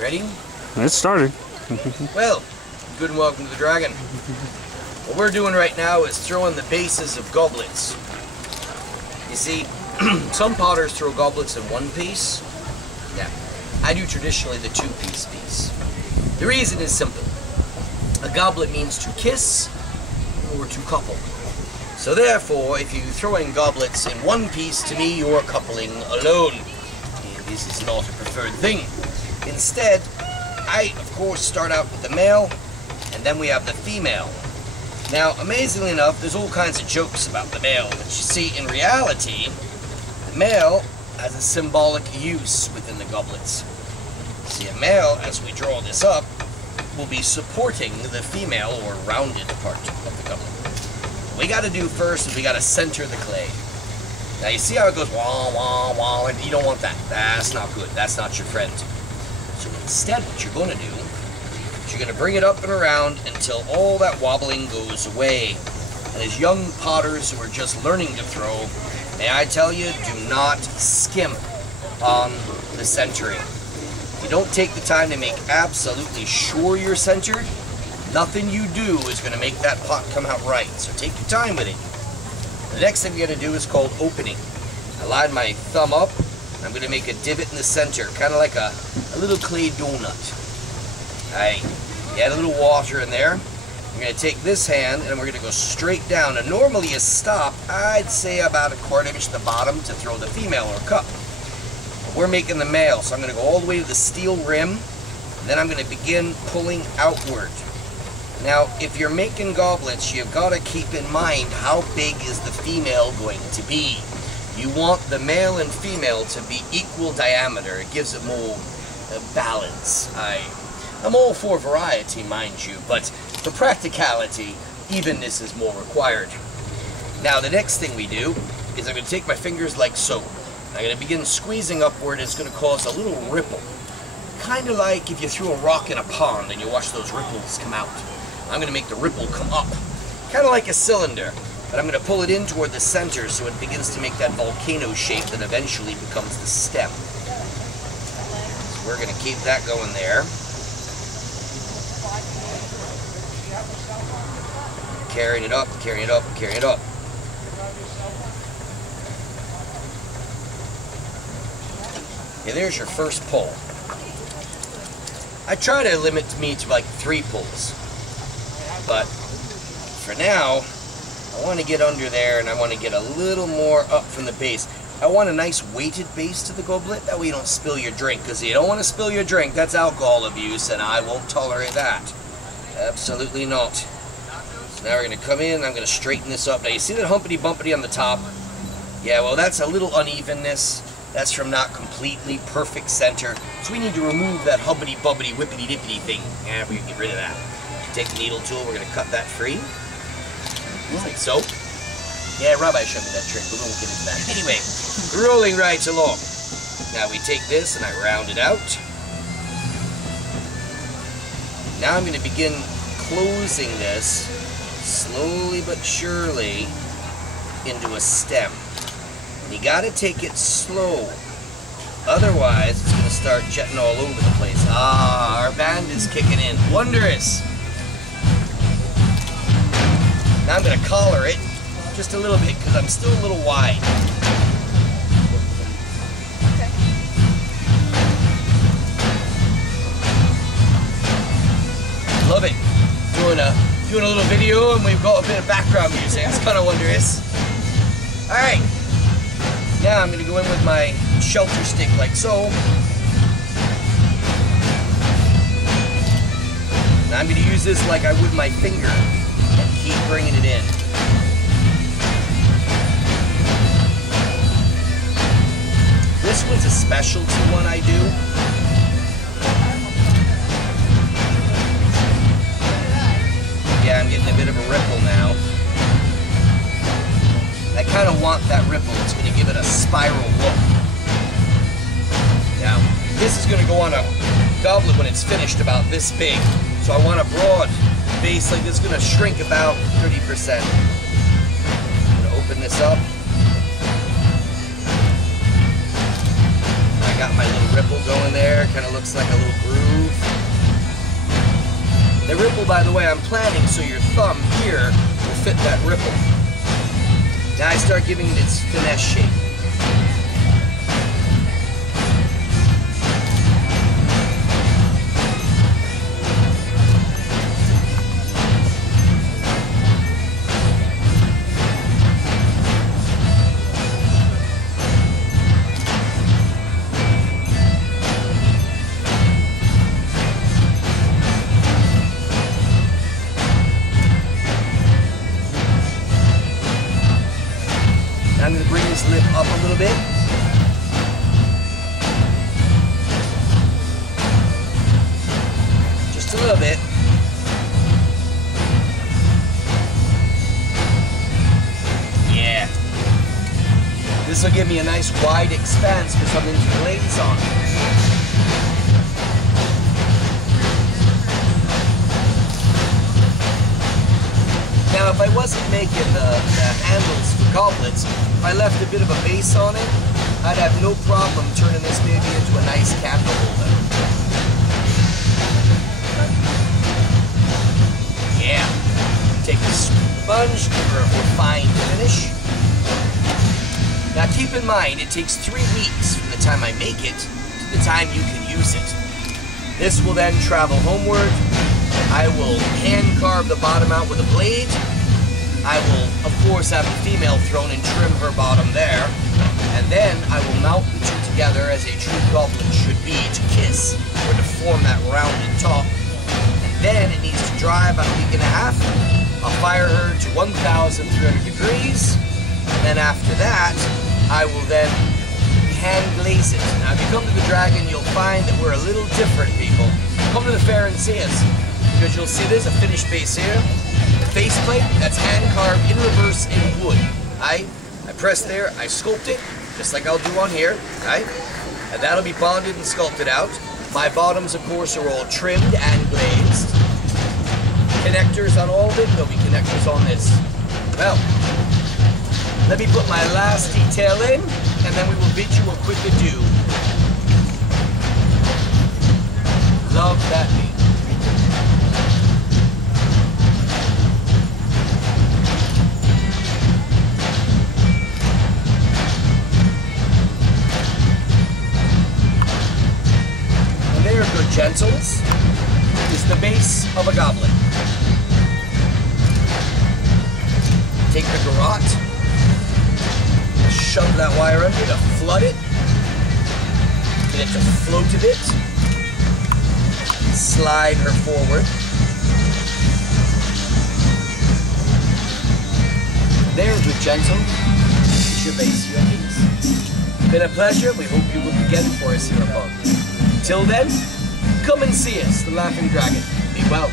Ready? It started. Well, good and welcome to the Dragon. What we're doing right now is throwing the bases of goblets. You see, some potters throw goblets in one piece. Yeah, I do traditionally the two-piece piece. The reason is simple. A goblet means to kiss or to couple. So therefore, if you're throwing goblets in one piece, to me you're coupling alone. And this is not a preferred thing. Instead, I, of course, start out with the male, and then we have the female. Now, amazingly enough, there's all kinds of jokes about the male, but you see, in reality, the male has a symbolic use within the goblets. See, a male, as we draw this up, will be supporting the female or rounded part of the goblet. What we got to do first is we got to center the clay. Now, you see how it goes wah, wah, wah, and you don't want that. That's not good. That's not your friend. So instead, what you're going to do is you're going to bring it up and around until all that wobbling goes away. And as young potters who are just learning to throw, may I tell you, do not skimp on the centering. If you don't take the time to make absolutely sure you're centered, nothing you do is going to make that pot come out right. So take your time with it. The next thing you're going to do is called opening. I line my thumb up. I'm going to make a divot in the center, kind of like a little clay donut. Alright, you add a little water in there. We're going to take this hand and we're going to go straight down. And normally you stop, I'd say about a quarter inch to the bottom to throw the female or cup. But we're making the male, so I'm going to go all the way to the steel rim. And then I'm going to begin pulling outward. Now, if you're making goblets, you've got to keep in mind how big is the female going to be. You want the male and female to be equal diameter. It gives it more balance. I'm all for variety, mind you, but for practicality, evenness is more required. Now, the next thing we do is I'm going to take my fingers like so. I'm going to begin squeezing upward. It's going to cause a little ripple. Kind of like if you threw a rock in a pond and you watch those ripples come out. I'm going to make the ripple come up. Kind of like a cylinder. But I'm going to pull it in toward the center so it begins to make that volcano shape that eventually becomes the stem. So we're going to keep that going there. Carrying it up, carrying it up, carrying it up. Okay, there's your first pull. I try to limit me to like 3 pulls. But for now, I want to get under there and I want to get a little more up from the base. I want a nice weighted base to the goblet, that way you don't spill your drink, because you don't want to spill your drink, that's alcohol abuse, and I won't tolerate that. Absolutely not. So now we're going to come in, I'm going to straighten this up. Now you see that humpity-bumpity on the top? Yeah, well that's a little unevenness. That's from not completely perfect center. So we need to remove that humpity-bumpity, whippity-dippity thing. Yeah, we can get rid of that. Take the needle tool, we're going to cut that free. Like so. Yeah, Rabbi showed me that trick, but we won't get into that. Anyway, rolling right along. Now we take this and I round it out. Now I'm going to begin closing this slowly but surely into a stem. And you got to take it slow. Otherwise, it's going to start jetting all over the place. Ah, our band is kicking in. Wondrous. Now I'm going to collar it just a little bit because I'm still a little wide. Okay. Love it. Doing a little video and we've got a bit of background music. It's kind of wondrous. Alright. Now I'm going to go in with my shelter stick like so. Now I'm going to use this like I would my finger. And keep bringing it in. This one's a specialty one I do. Yeah, I'm getting a bit of a ripple now. I kind of want that ripple. It's going to give it a spiral look. Now, this is going to go on a goblet when it's finished about this big. So I want a broad base like this. Is going to shrink about 30%. I'm going to open this up. I got my little ripple going there. Kind of looks like a little groove. The ripple, by the way, I'm planning so your thumb here will fit that ripple. Now I start giving it its finesse shape. I'm going to bring this lip up a little bit. Just a little bit. Yeah. This will give me a nice wide expanse for something to glaze on. Now, if I wasn't making the handles for goblets, if I left a bit of a base on it, I'd have no problem turning this maybe into a nice candle holder. Yeah. Take a sponge, give her a refined finish. Now keep in mind, it takes 3 weeks from the time I make it to the time you can use it. This will then travel homeward. I will hand carve the bottom out with a blade. I will, of course, have the female thrown and trim her bottom there. And then I will mount the two together as a true goblet should be, to kiss, or to form that rounded top. And then it needs to dry about a week and a half. I'll fire her to 1,300 degrees. And then after that, I will then hand glaze it. Now, if you come to the Dragon, you'll find that we're a little different, people. Come to the fair and see us. Because you'll see there's a finished base here. The faceplate, that's hand carved in reverse in wood. I press there, I sculpt it, just like I'll do on here. And that'll be bonded and sculpted out. My bottoms, of course, are all trimmed and glazed. Connectors on all of it, there'll be connectors on this. Well, let me put my last detail in, and then we will bid you a quick adieu. Love that beat. Good gentles is the base of a goblet. Take the garrote, shove that wire under to flood it, get it to float a bit, slide her forward. There, good gentle, is your base, your piece. Been a pleasure. We hope you look again for us hereupon. Till then, come and see us, the Laughing Dragon. Be well.